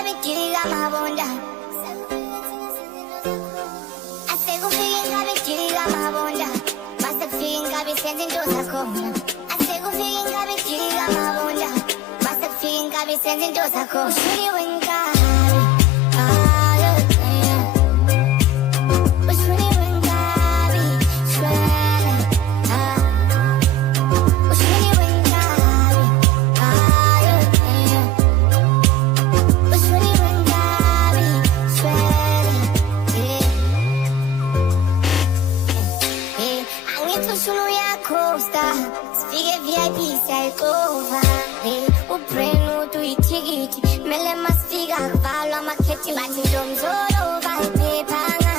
ngabigilika mabonda asekufika ngabigilika mabonda masakufika ngabisenza into zakhona asekufika ngabigilika mabonda masakufika ngabisenza into zakho ushuniwe ngabi Sifike VIP sayikova ubrand uyitikiti mele masifika kuvalwa amakhethi bathi ntomzolo bayiphephanga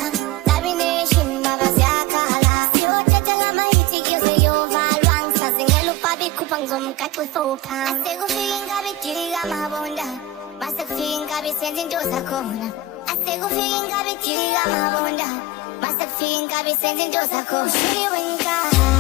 Dabination baba siyakhala siyothetha ngamahithi kuyoze yovalwa ngisazingela ubaba ikhupha ngizomgaxa ifopha asekufika ngabigilika mabonda masekufika ngabisenza into zakhona asekufika ngabigilika mabonda masekufika ngabisenza into zakho ushuniwe ngabi